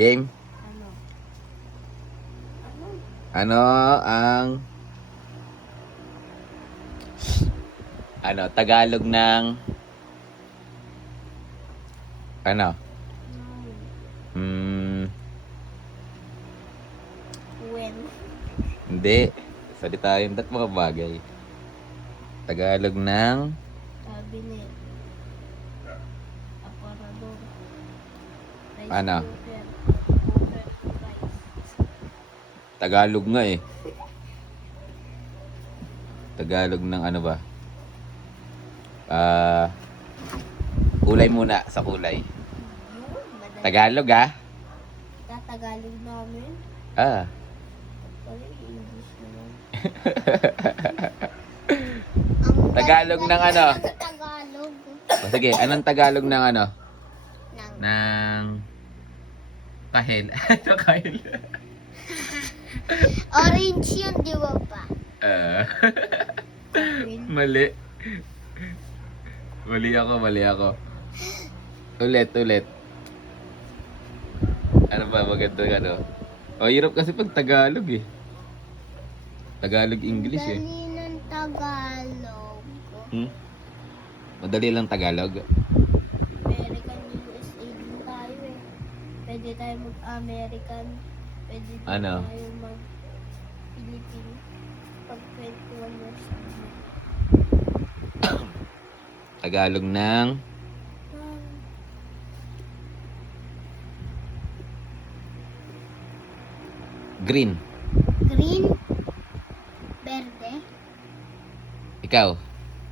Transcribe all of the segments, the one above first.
Game? Ano? Ano? Ano ang Tagalog ng ano? No. Hmm, When? hindi. Salita yun. Ba't mga bagay? Tagalog ng Cabinet. Aparador. Rice Ano? cooker. Cooker to rice. Tagalog nga eh. Tagalog ng ano ba? Kulay muna sa kulay. Yun, madali. Tagalog ah. Tatagalog namin. Ah. Pala English naman. Tagalog ng ano? Tagalog. O, sige, anong Tagalog ng ano? Nang. Ng kahel. Ano kahel? Orange yun, di ba pa? Ah. Win. Mali. Mali ako. Ulit. Ano ba maganda ano? O, hirap kasi pag Tagalog eh. Tagalog English eh. Dali ng Tagalog. Madali lang Tagalog. American USA din tayo eh. Pwede tayo mag-American. Pwede din Ano? tayo mag-Philippine. Pag 21 years old. Tagalog ng green. Green. Verde. Ikaw.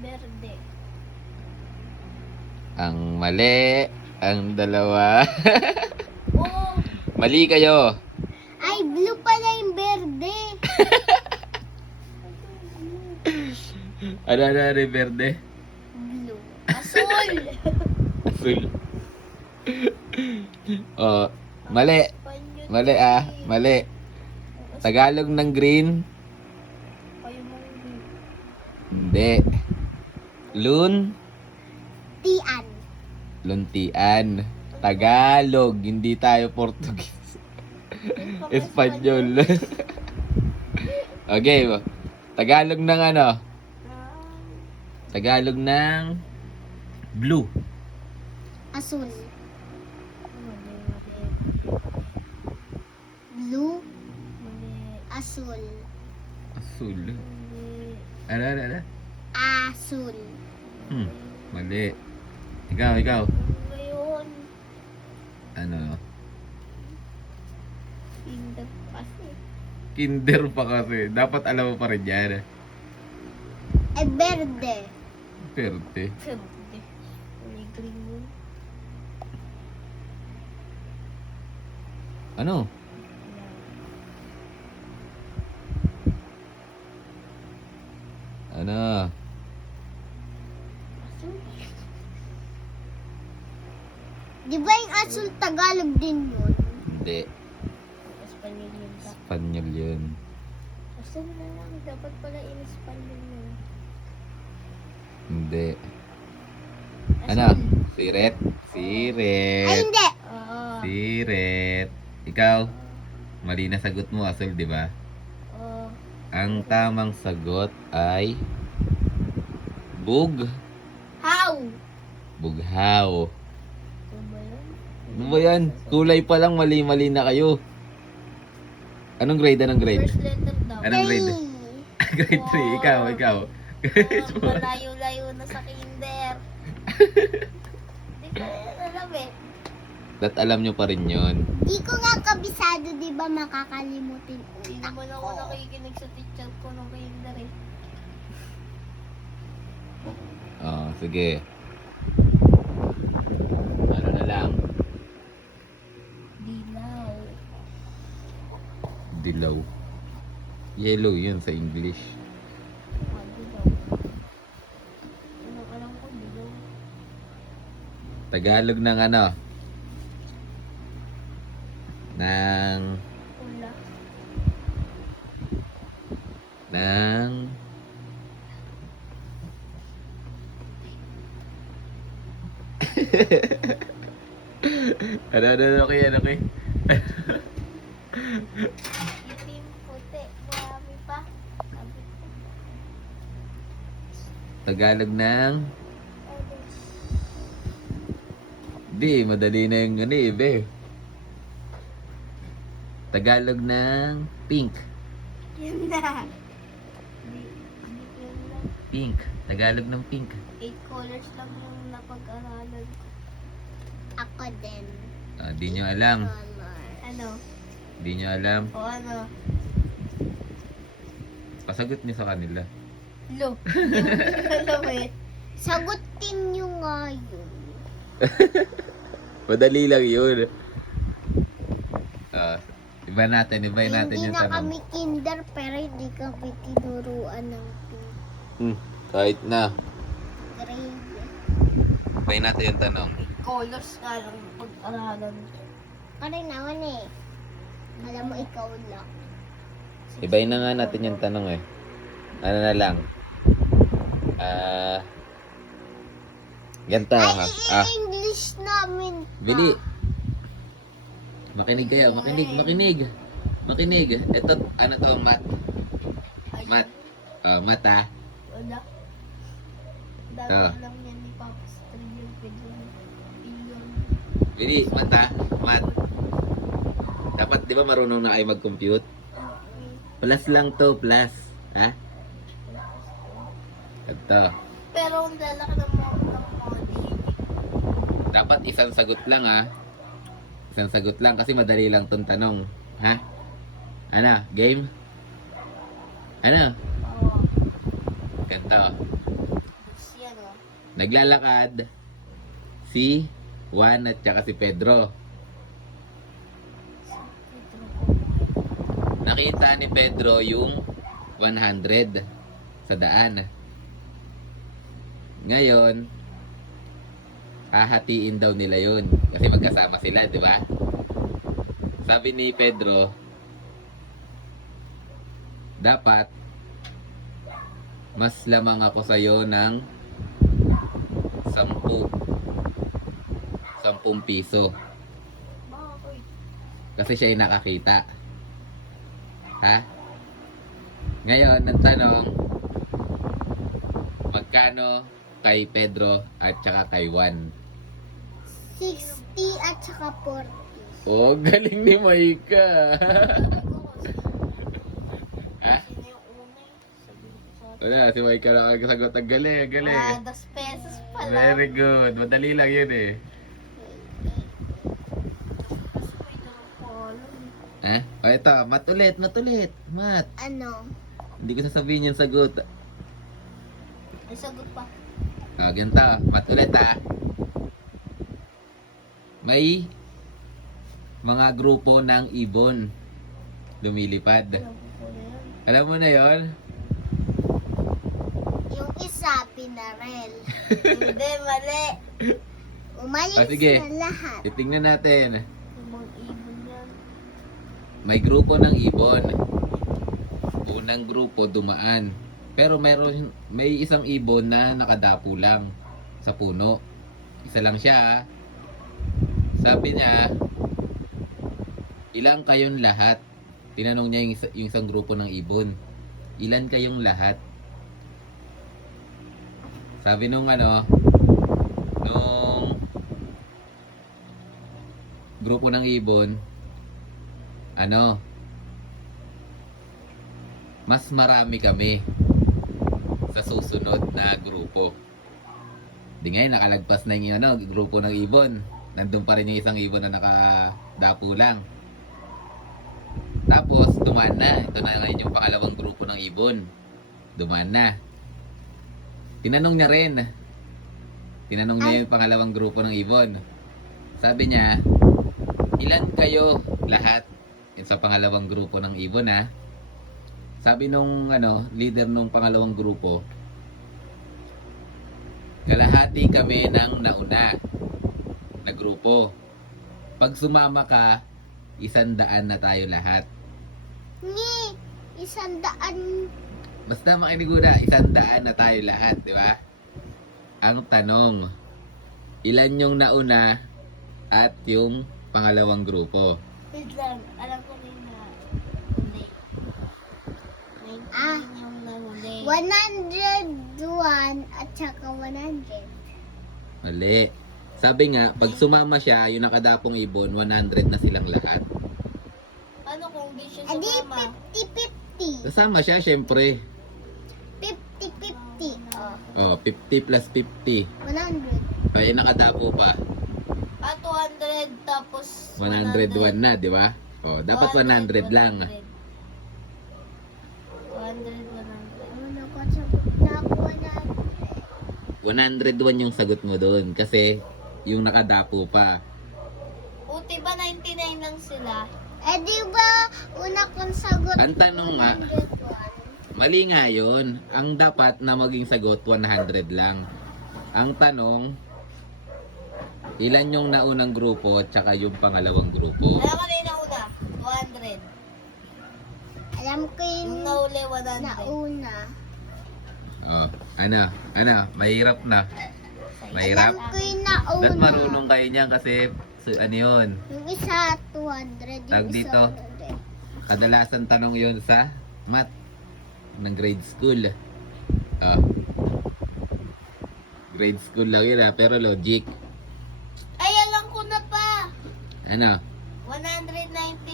Verde. Ang mali. Ang dalawa. Oh! Mali kayo. Ay, blue pala yung verde. Ano, verde? Blue. Asul. Asul. Oh, mali. Espanyol Mali eh. mali. Tagalog ng green? Kayo mong green. Hindi. Lun? Tian. Luntian. Tagalog, hindi tayo Portuguese. Espanyol. Okay, Tagalog ng ano? Tagalog ng blue. Asul. Blue. Asul. Asul. Ano? Asul. Mali. Ikaw. Ngayon, Ano? Kinder kasi. Kinder pa kasi. Dapat alam mo pa rin yan. Eh, verde. Perte. Verde. May green yun. Ano? Ano? Asul. Di ba yung asul Tagalog din yun? Hindi. Espanyol yun ka. Espanyol yun. Asul na lang. Dapat pala in Espanyol yun. Hindi. Asul. Ano? Siret? Ay, Siret. hindi. Oo. Siret. Ikaw? Mali na sagot mo, Asul, di ba? Oo. Ang tamang sagot ay bug. How? Bughaw. Ano ba yun? Ano ba yan? Kulay pa lang, mali-mali na kayo. Anong grade? First letter daw. Anong grade? Grade 3. Ikaw. Malayo-layo na sa kinder. Hindi ko yan alam eh. That alam nyo pa rin yun. Di ko nga kabisado, di ba makakalimutin Hindi utak naman ako ko. nakikinig sa teacher ko nung kinder eh. Oh, sige. Ano na lang? Dilaw. Dilaw. Yellow yun sa English. Dilaw. Anong alam ko, dilaw. Tagalog ng ano? Ng... Pula. Ng... ano, okay? Itim, puti, marami pa. Sabi ko, Tagalog ng... orange. Di, madali na yung ano eh, be. Tagalog ng pink. Yun na. Hindi ko yun lang. Pink. Tagalog ng pink. 8 colors lang yung napag-aralan ko. Ako din. Ah, di nyo alam. Color. Ano? Di nyo alam. O ano? Pasagot niyo sa kanila. Lo. Alam eh. Sagutin nyo nga yun. Madali lang yun. Ah, iba natin Hindi yung na tanong. kami kinder pero hindi kami tinuruan ng Kahit na. grade. Iba natin yung tanong. 8 colors nga lang pag-aralan ko. Kaya naman eh. Alam mo ikaw lang. Ibayin na nga natin yung tanong eh. Ano na lang? Ganito ha. English namin. Bili. Makinig kayo. Makinig. Ito, ano to, math. Ay, Math. Math ha. wala. Dami Ah. lang yan ni Papa sa trillion, billion. Bili, math ha. Math. Dapat, di ba marunong na kayo mag-compute? Plus lang to, plus. Ha? Ito. Pero ang lalaki ng mga Dapat isang sagot lang ha. Isang sagot lang kasi madali lang tong tanong. Ha? Ano? Game? Ano? Oo. Ganito. Bus yan o. Naglalakad si Juan at saka si Pedro. Nakita ni Pedro yung 100 sa daan. Ngayon, hahatiin daw nila yun. Kasi magkasama sila, di ba? Sabi ni Pedro, dapat mas lamang ako sa'yo ng 10 piso. Bakit? Kasi siya ay nakakita. Ha? Ngayon, ang tanong, magkano kay Pedro at saka kay Juan? 60 at saka 40. Oh, galing ni Maika. Ha? Sino yung una eh? Sabihin ko sa Wala, si Maika lang ang sagot. Ang galing, ang galing. 2 pesos pala. Very good. Madali lang yun eh. Mas may dalawang color. Ha? O ito, mat ulit. Mat. Ano? Hindi ko sasabihin yung sagot. Ay, sagot pa. Ganito. Mat ulit ha. May mga grupo ng ibon lumilipad. Alam ko po na yun. Alam mo na yon? Yung isa, pinarel. Hindi, mali. Umalis Sige. na lahat. Titingnan natin. Yung mga ibon yan. May grupo ng ibon. Unang grupo dumaan. Pero may isang ibon na nakadapo lang sa puno. Isa lang siya. Ha? Sabi niya, ilang kayong lahat? Tinanong niya yung isang grupo ng ibon. Ilan kayong lahat? Sabi nung grupo ng ibon, mas marami kami sa susunod na grupo. Di ngayon, nakalagpas na yung grupo ng ibon. Nandun pa rin yung isang ibon na nakadapo lang. Tapos, dumaan na. Ito na ngayon yung pangalawang grupo ng ibon. Dumaan na. Tinanong niya rin. Tinanong niya yung pangalawang grupo ng ibon. Sabi niya, ilan kayo lahat? Yun sa pangalawang grupo ng ibon ha. Sabi nung leader nung pangalawang grupo, kalahati kami ng nauna na grupo. Pag sumama ka, 100 na tayo lahat. Ni, 100. Basta makinig muna, 100 na tayo lahat, di ba? Ang tanong, ilan yung nauna at yung pangalawang grupo? Wait lang, alam ko rin na huli. 19 yung nahuli. 101 at saka 100. Mali. Sabi nga, pag sumama siya, yung nakadapong ibon, 100 na silang lahat. Ano kung di siya Adi, sumama? 50-50. Kasama siya, syempre. 50-50. Oh, Oh, 50 plus 50. 100. Kaya nakadapo pa. 200 tapos 101 na, di ba? Oh, dapat 100 lang. 100. Ano ko sagot na ako 100. 101 yung sagot mo doon kasi yung nakadapo pa. Uti ba 99 lang sila? Eh di ba una kong sagot Ang tanong nga, 101. mali nga yun. Ang dapat na maging sagot 100 lang. Ang tanong, ilan yung naunang grupo at saka yung pangalawang grupo? Alam ko na yung nauna, 200. Alam ko Yung yung nahuli, 100. nauna. Oh, ano, mahirap na. Mahirap. Alam ko yung nauna. Dapat marunong kayo niyan kasi ano yun, Yung isa 200, yung Tag isa dito. 100. kadalasan tanong yun sa math ng grade school. Oh. Grade school lang yun pero logic. Ay, alam ko na pa. Ano? 199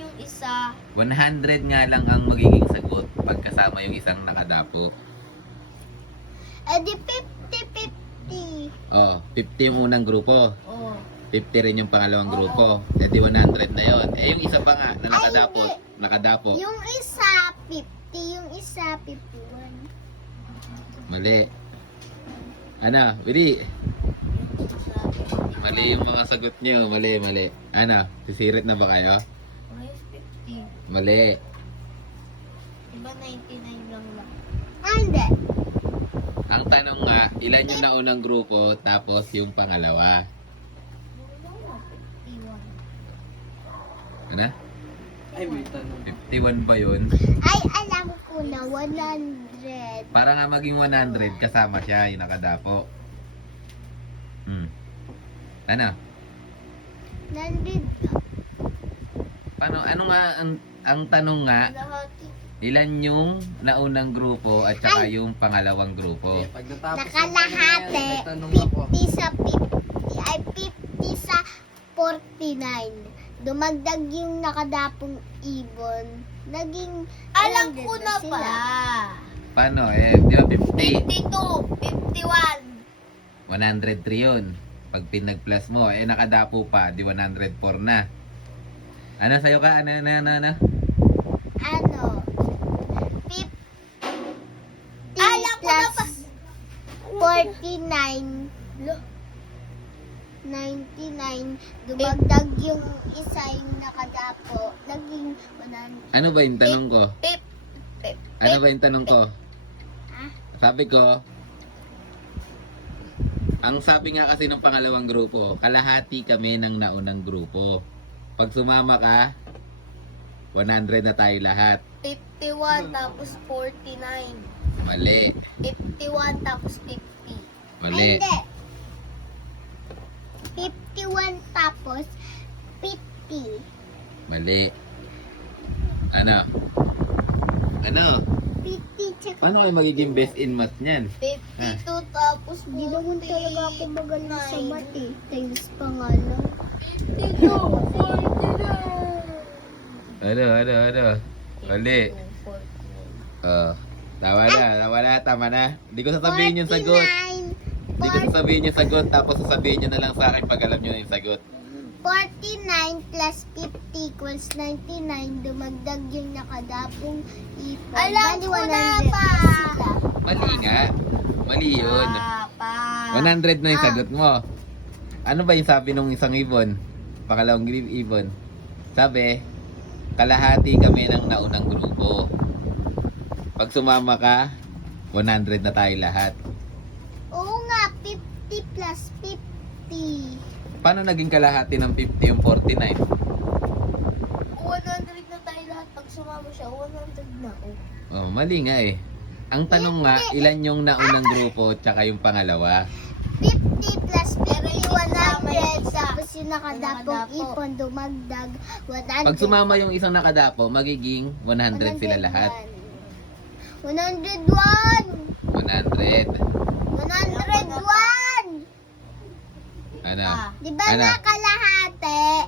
yung isa. 100 nga lang ang magiging sagot pagkasama yung isang nakadapo. Eh di 50-50. Oh, 50 yung unang grupo. Oh. 50 rin yung pangalawang grupo. Eh di 100 na yon. Eh yung isa pa nga na nakadapo. Ay, Nakadapo. Yung isa 50, yung isa 51. Mali. Ano? Willy? Mali yung mga sagot niyo. Mali. Ano? Sisirit na ba kayo? Ayos, 50. Mali. Diba 99 lang lang? Hindi. Ang tanong nga, ilan yung naunang grupo tapos yung pangalawa? Wala, 51. Ano? Ay, may tanong. 51 ba yun? Ay, alam ko na 100. Para nga maging 100, kasama siya yung nakadapo. Ano? Nandito. Paano, ano nga, ang tanong nga, Kalahati. ilan yung naunang grupo at saka yung pangalawang grupo? Pag natapos Nakalahati. may tanong ako. 50 sa 50. Ay, 50 sa 49. Dumagdag yung nakadapong ibon. Naging Alam 100 ko na sila. pa. Paano? Eh, di ba 50? 52, 51. 103 yun. Pag pinag-plus mo, eh nakadapo pa, di 104 na. Ano sa'yo ka? Ano? Ano? 50 Alam ko na pa. plus 49. 99. Dumagdag yung isa yung nakadapo. Naging 100. Ano ba yung tanong ko? Pip. Pip. Ano ba yung tanong ko? Ah? Sabi ko, ang sabi nga kasi ng pangalawang grupo, kalahati kami ng naunang grupo. Pag sumama ka, 100 na tayo lahat. 51 tapos 49. Mali. 51 tapos 50. Mali. Ay, hindi. 51 tapos 50. Mali. Ano? Ano? 50 tsaka Paano kayo magiging best in math niyan? 52 tapos 49. Hindi naman talaga ako magaling sa math eh. Times pa nga lang. 52, 49. Ano? Mali. 49. Tawa na, tama na. Hindi ko sasabihin yung sagot. 49. Hindi ko sasabihin yung sagot, tapos sasabihin nyo na lang sa akin pag alam nyo na yung sagot. 49 plus 50 equals 99. Dumagdag yung nakadapong ipon. Alam Bali, ko na 100 pa. sila. Mali nga. Mali yun. Pa. 100 na yung sagot mo. Ano ba yung sabi nung isang ibon? Pangalawang ibon. Sabi, kalahati kami ng naunang grupo. Pag sumama ka, 100 na tayo lahat. Oo nga, 50 plus 50. Paano naging kalahati ng 50 yung 49? 100 na tayo lahat. Pag sumama siya, 100 na. Oh. Oh, mali nga eh. Ang tanong nga, ilan yung naunang grupo tsaka yung pangalawa? 50 plus 50, Pero yung kasama yung 100. isa. Tapos yung nakadapong Nakadapo. ipon dumagdag 100. Pag sumama yung isang nakadapo, magiging 100 sila lahat. 101! 100. 101! Ano? Di ba Ano? nga kalahati?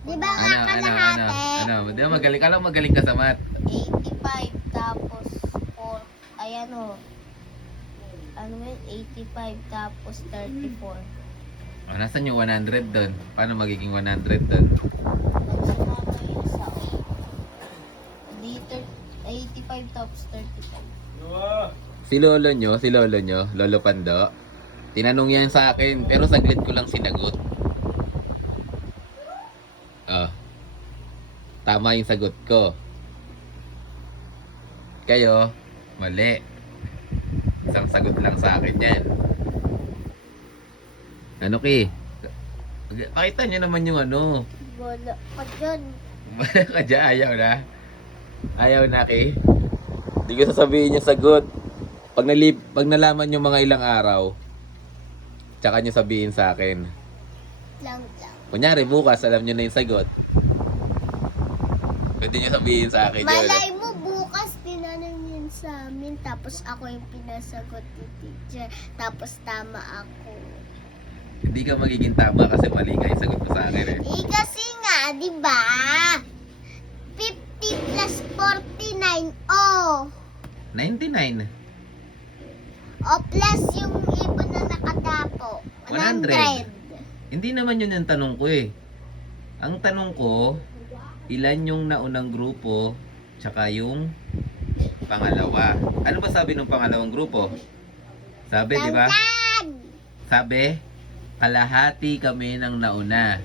Di ba nga kalahati? Ano? Di ba magaling ka lang, magaling ka sa math. 85 tapos 4, ay ano yun, 85 tapos 34. Oh, nasan yung 100 doon? Paano magiging 100 doon? Pag sumama yung isa, dito 85 tapos 35. Si lolo nyo, Lolo Pando, tinanong yan sa akin, pero saglit ko lang sinagot. Oh. Tama yung sagot ko. Kayo, mali. Isang sagot lang sa akin yan. Ano ki? Pakita nyo naman yung ano. Wala pa dyan. Wala ka dyan, ayaw na. Ayaw na ki. Hindi ko sasabihin yung sagot. Pag nalaman nyo mga ilang araw, tsaka nyo sabihin sa akin. Lang. Kunyari bukas, alam nyo na yung sagot. Pwede nyo sabihin sa akin yun. Malay mo bukas tinanong yun sa amin tapos ako yung pinasagot ni teacher tapos tama ako. Hindi ka magiging tama kasi mali nga yung sagot mo sa akin eh. Kasi nga, di ba? 50 plus 49, 99. O plus yung ibon na nakadapo. 100. Hindi naman yun yung tanong ko eh. Ang tanong ko, ilan yung naunang grupo, tsaka yung pangalawa. Ano ba sabi ng pangalawang grupo? Sabi, di ba? Tantan! Sabi, kalahati kami ng nauna.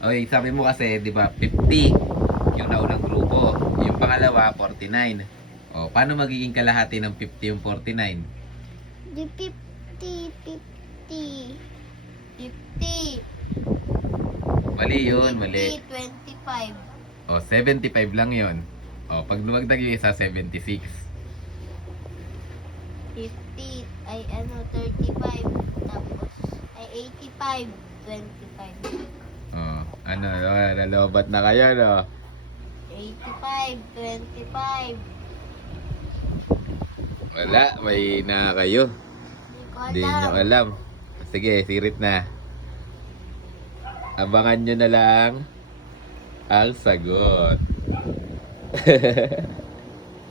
Oy, sabi mo kasi, di ba, 50 yung naunang grupo. Yung pangalawa, 49. O, paano magiging kalahati ng 50 yung 49? Di 50. 50. Mali yun, mali. 25. O, 75 lang yun. O, pag lumagdag yung isa, 76. 50 ay ano 35 tapos ay 85 25. O, ano, nalobat na kayo, no? 85 25. Wala, may na kayo. Hindi nyo alam. Sige, sirit na. Abangan nyo na lang ang sagot.